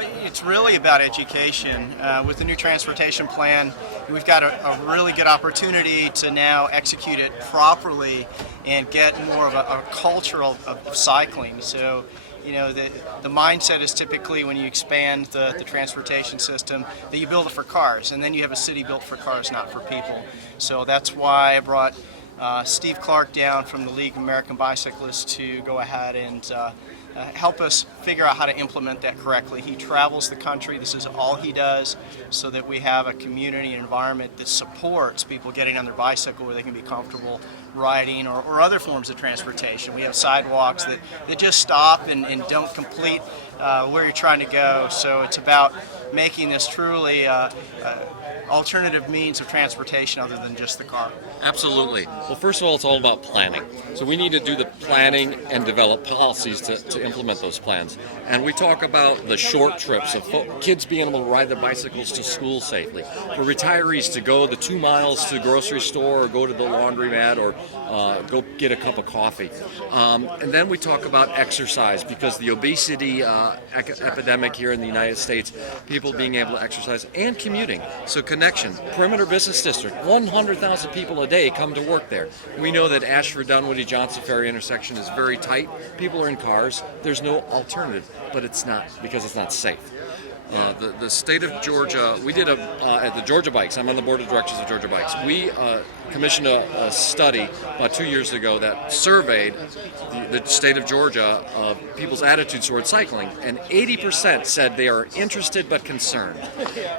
Well, it's really about education. With the new transportation plan, we've got a really good opportunity to now execute it properly and get more of a culture of cycling. So, the mindset is typically when you expand the transportation system that you build it for cars, and then you have a city built for cars, not for people. So that's why I brought Steve Clark down from the League of American Bicyclists to go ahead and help us figure out how to implement that correctly. He travels the country. This is all he does, so that we have a community environment that supports people getting on their bicycle where they can be comfortable riding or other forms of transportation. We have sidewalks that just stop and don't complete where you're trying to go. So it's about making this truly alternative means of transportation other than just the car. Absolutely. Well, first of all, it's all about planning. So we need to do the planning and develop policies to implement those plans. And we talk about the short trips of kids being able to ride their bicycles to school safely, for retirees to go the 2 miles to the grocery store or go to the laundromat or go get a cup of coffee. And then we talk about exercise, because the obesity epidemic here in the United States, people being able to exercise, and commuting. So connection. Perimeter Business District, 100,000 people a day come to work there. We know that Ashford, Dunwoody, Johnson Ferry intersection is very tight. People are in cars. There's no alternative, but it's not, because it's not safe. The state of Georgia, we did at the Georgia Bikes, I'm on the board of directors of Georgia Bikes, we commissioned a study about 2 years ago that surveyed the state of Georgia of people's attitudes towards cycling, and 80% said they are interested but concerned.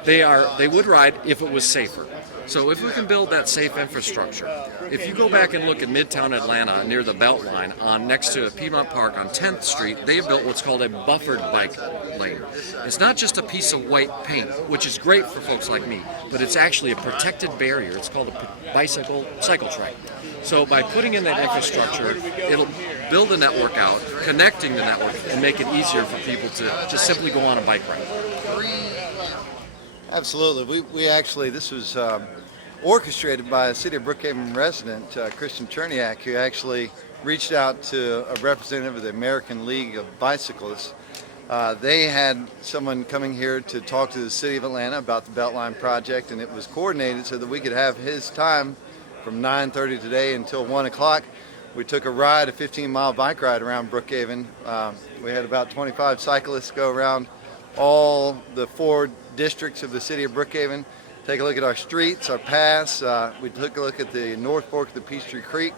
They would ride if it was safer. So if we can build that safe infrastructure, if you go back and look at Midtown Atlanta near the Beltline, next to Piedmont Park on 10th Street, they have built what's called a buffered bike lane. It's not just a piece of white paint, which is great for folks like me, but it's actually a protected barrier. It's called a cycle track. So by putting in that infrastructure, it'll build the network out, connecting the network, and make it easier for people to just simply go on a bike ride. Absolutely. We actually, this was orchestrated by a City of Brookhaven resident, Christian Cherniak, who actually reached out to a representative of the American League of Bicyclists. They had someone coming here to talk to the City of Atlanta about the Beltline project, and it was coordinated so that we could have his time from 9:30 today until 1 o'clock. We took a 15-mile bike ride around Brookhaven. We had about 25 cyclists go around all the 4 districts of the City of Brookhaven, take a look at our streets, our paths. We took a look at the North Fork of the Peachtree Creek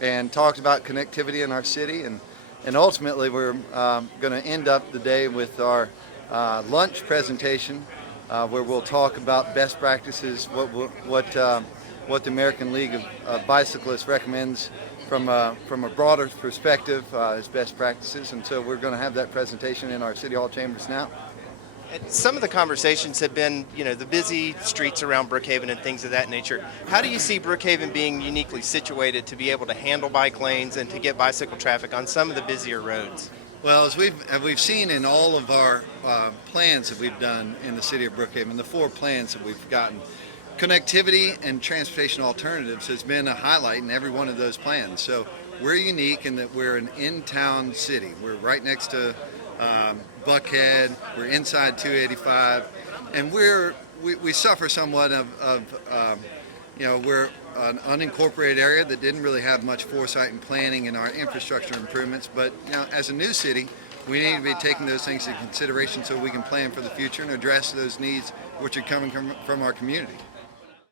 and talked about connectivity in our city. And ultimately, we're going to end up the day with our lunch presentation, where we'll talk about best practices, what the American League of Bicyclists recommends from a broader perspective as best practices. And so we're going to have that presentation in our City Hall chambers now. Some of the conversations have been, the busy streets around Brookhaven and things of that nature. How do you see Brookhaven being uniquely situated to be able to handle bike lanes and to get bicycle traffic on some of the busier roads? Well, as we've seen in all of our plans that we've done in the City of Brookhaven, the 4 plans that we've gotten, connectivity and transportation alternatives has been a highlight in every one of those plans. So we're unique in that we're an in-town city. We're right next to Buckhead, we're inside 285, and we suffer somewhat of we're an unincorporated area that didn't really have much foresight and planning in our infrastructure improvements, but as a new city, we need to be taking those things into consideration so we can plan for the future and address those needs which are coming from our community.